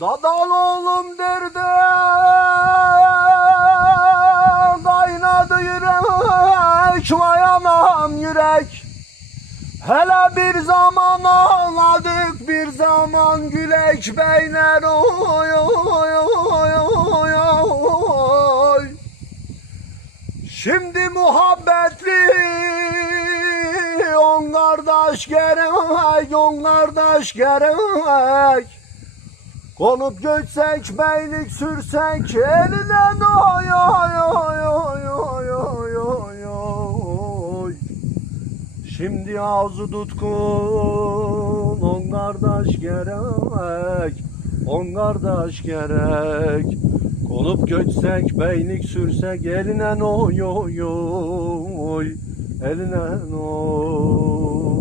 Dadan oğlum derdi Kaynadı yürek Vay anam yürek. Hele bir zaman ağladık bir zaman gülek beyler oy oy oy oy oy. Şimdi muhabbetli on kardeş gerek on kardeş gerek Konup göçsek beylik sürsek elinden oy oy oy oy oy oy oy oy Şimdi ağzı tutkun on kardeş gerek On kardeş gerek. Konup göçsek beylik sürsek eline oy oy oy Eline oy